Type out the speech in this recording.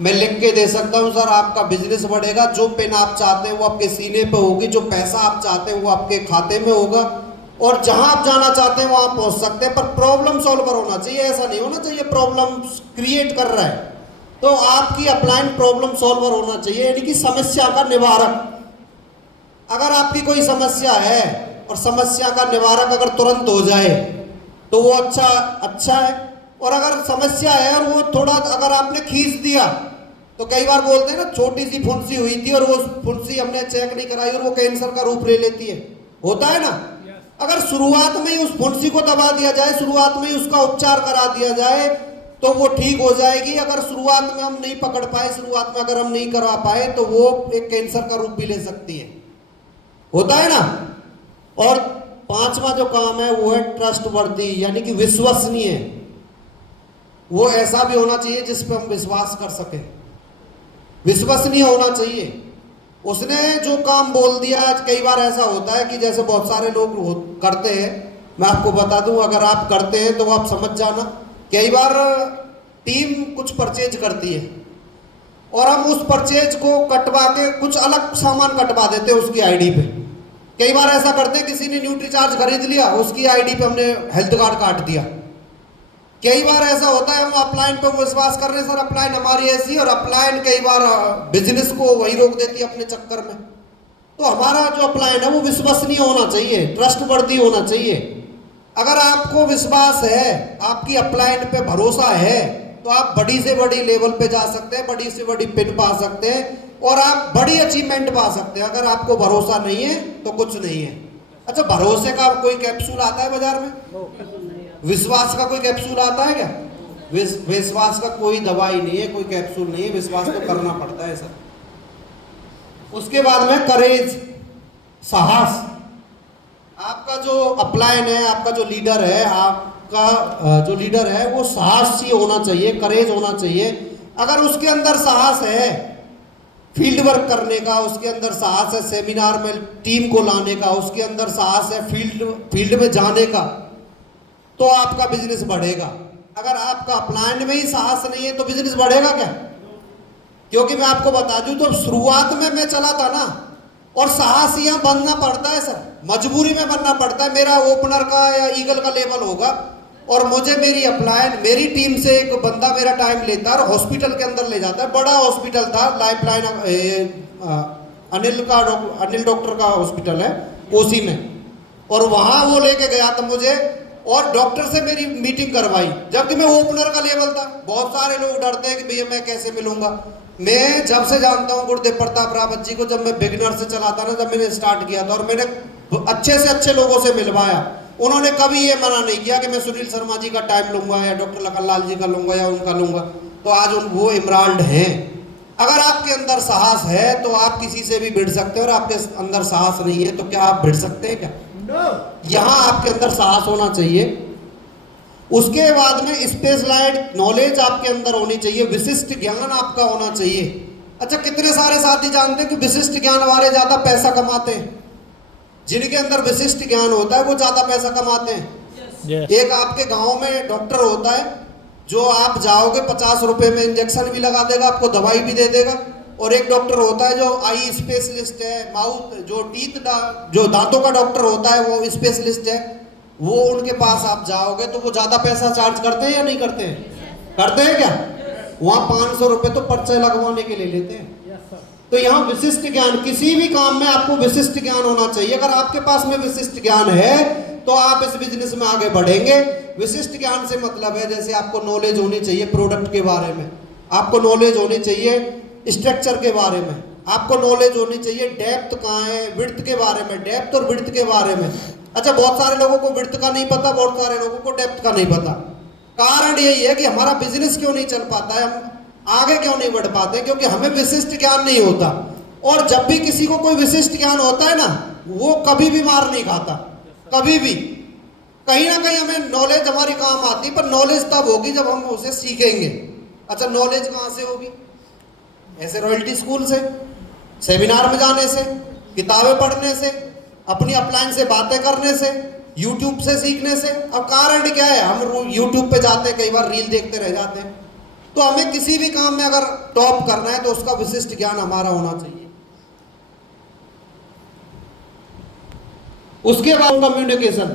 मैं लिख के दे सकता हूँ सर, आपका बिजनेस बढ़ेगा, जो पेन आप चाहते हैं वो आपके सीने पे होगी, जो पैसा आप चाहते हैं वो आपके खाते में होगा, और जहां आप जाना चाहते हैं वहां पहुंच सकते हैं। पर प्रॉब्लम सॉल्वर होना चाहिए, ऐसा नहीं होना चाहिए प्रॉब्लम क्रिएट कर रहा है। तो आपकी अपलाइन प्रॉब्लम सॉल्वर होना चाहिए, यानी कि समस्या का निवारक। अगर आपकी कोई समस्या है और समस्या का निवारक अगर तुरंत हो जाए तो वो अच्छा है। और अगर समस्या है और वो थोड़ा अगर आपने खींच दिया, तो कई बार बोलते हैं ना, छोटी सी फुंसी हुई थी और वो फुंसी हमने चेक नहीं कराई और वो कैंसर का रूप ले लेती है, होता है ना। अगर शुरुआत में ही उस फुंसी को दबा दिया जाए, शुरुआत में ही उसका उपचार करा दिया जाए, तो वो ठीक हो जाएगी। अगर शुरुआत में हम नहीं पकड़ पाए, शुरुआत में अगर हम नहीं करवा पाए, तो वो एक कैंसर का रूप भी ले सकती है, होता है ना। और पांचवा जो काम है वो है ट्रस्टवर्दी, यानी कि विश्वसनीय। वो ऐसा भी होना चाहिए जिस पे हम विश्वास कर सके, विश्वसनीय होना चाहिए। उसने जो काम बोल दिया, आज कई बार ऐसा होता है कि जैसे बहुत सारे लोग करते हैं, मैं आपको बता दूं, अगर आप करते हैं तो आप समझ जाना। कई बार टीम कुछ परचेज करती है और हम उस परचेज को कटवा के कुछ अलग सामान कटवा देते हैं उसकी आईडी पे। कई बार ऐसा करते हैं, किसी ने न्यूट्रीचार्ज खरीद लिया, उसकी आईडी पे हमने हेल्थ कार्ड काट दिया। कई बार ऐसा होता है, हम अपलाइन पे विश्वास कर रहे हैं, सर अपलाइन हमारी ऐसी, और अपलाइन कई बार बिजनेस को वही रोक देती है अपने चक्कर में। तो हमारा जो अपलाइन है वो विश्वसनीय होना चाहिए, ट्रस्टवर्दी होना चाहिए। अगर आपको विश्वास है, आपकी अपलाइन पे भरोसा है, तो आप बड़ी से बड़ी लेवल पे जा सकते हैं, बड़ी से बड़ी पिन पा सकते हैं और आप बड़ी अचीवमेंट पा सकते हैं। अगर आपको भरोसा नहीं है तो कुछ नहीं है। अच्छा, भरोसे का कोई कैप्सूल आता है बाजार में? विश्वास का कोई कैप्सूल आता है क्या? विश्वास का कोई दवाई नहीं है, कोई कैप्सूल नहीं है, विश्वास तो करना पड़ता है सर। उसके बाद में करेज, साहस। आपका जो अपलाइन है, आपका जो लीडर है, आपका जो लीडर है वो साहसी होना चाहिए, करेज होना चाहिए। अगर उसके अंदर साहस है फील्ड वर्क करने का, उसके अंदर साहस है सेमिनार में टीम को लाने का, उसके अंदर साहस है फील्ड में जाने का, तो आपका बिजनेस बढ़ेगा। अगर आपका अपलाइन में ही साहस नहीं है तो बिजनेस बढ़ेगा क्या? क्योंकि मैं आपको बता दूं, तो शुरुआत में मैं चला था ना, और साहस यहाँ बनना पड़ता है सर, मजबूरी में बनना पड़ता है। मेरा ओपनर का या ईगल का लेवल होगा और मुझे मेरी अपलाइन, मेरी टीम से एक बंदा मेरा टाइम लेता है और हॉस्पिटल के अंदर ले जाता है। बड़ा हॉस्पिटल था, लाइफलाइन, अनिल डॉक्टर का हॉस्पिटल है कोसी में, और वहां वो लेके गया था मुझे और डॉक्टर से मेरी मीटिंग करवाई, जबकि मैं ओपनर का लेवल था। बहुत सारे लोग डरते हैं कि भैया मैं कैसे मिलूंगा। मैं जब से जानता हूँ गुरुदेव प्रताप रावत जी को, जब मैं बिगिनर से चला था ना, जब मैंने स्टार्ट किया था, और मैंने अच्छे से अच्छे लोगों से मिलवाया, उन्होंने कभी ये मना नहीं किया कि मैं सुनील शर्मा जी का टाइम लूंगा या डॉक्टर लखनलाल जी का लूंगा या उनका लूंगा। तो आज वो इमराल्ड हैं। अगर आपके अंदर साहस है तो आप किसी से भी भिड़ सकते हैं, और आपके अंदर साहस नहीं है तो क्या आप भिड़ सकते हैं क्या? यहां आपके अंदर साहस होना चाहिए। उसके बाद में स्पेशलाइज्ड नॉलेज आपके अंदर होनी चाहिए, विशिष्ट ज्ञान आपका होना चाहिए। अच्छा, कितने सारे साथी जानते हैं कि विशिष्ट ज्ञान वाले ज्यादा पैसा कमाते हैं? जिनके अंदर विशिष्ट ज्ञान होता है वो ज्यादा पैसा कमाते हैं। एक आपके गांव में डॉक्टर होता है, जो आप जाओगे 50 रुपए में इंजेक्शन भी लगा देगा, आपको दवाई भी दे देगा। और एक डॉक्टर होता है जो आई स्पेशलिस्ट है, माउथ जो टीथ जो दांतों का डॉक्टर होता है वो स्पेशलिस्ट है। वो उनके पास आप जाओगे तो वो ज्यादा पैसा चार्ज करते हैं या नहीं करते हैं? करते हैं क्या? वहां 500 रुपए तो पर्चे लगवाने के लिए लेते हैं। तो यहाँ विशिष्ट ज्ञान, किसी भी काम में आपको विशिष्ट ज्ञान होना चाहिए। अगर आपके पास में विशिष्ट ज्ञान है तो आप इस बिजनेस में आगे बढ़ेंगे। विशिष्ट ज्ञान से मतलब है, जैसे आपको नॉलेज होनी चाहिए प्रोडक्ट के बारे में, आपको नॉलेज होनी चाहिए स्ट्रक्चर के बारे में, आपको नॉलेज होनी चाहिए डेप्थ कहाँ है, विड्थ के बारे में, डेप्थ और विड्थ के बारे में। अच्छा, बहुत सारे लोगों को विड्थ का नहीं पता, बहुत सारे लोगों को डेप्थ का नहीं पता। कारण यही है कि हमारा बिजनेस क्यों नहीं चल पाता है, हम आगे क्यों नहीं बढ़ पाते, क्योंकि हमें विशिष्ट ज्ञान नहीं होता। और जब भी किसी को कोई विशिष्ट ज्ञान होता है ना, वो कभी भी मार नहीं खाता, कभी भी। कहीं ना कहीं हमें नॉलेज हमारी काम आती, पर नॉलेज तब होगी जब हम उसे सीखेंगे। अच्छा, नॉलेज कहाँ से होगी? ऐसे रॉयल्टी स्कूल से, सेमिनार में जाने से, किताबें पढ़ने से, अपनी अपलाइन से बातें करने से, यूट्यूब से सीखने से। अब कारण क्या है, हम यूट्यूब पे जाते हैं, कई बार रील देखते रह जाते हैं, तो हमें किसी भी काम में अगर टॉप करना है तो उसका विशिष्ट ज्ञान हमारा होना चाहिए। उसके बाद कम्युनिकेशन,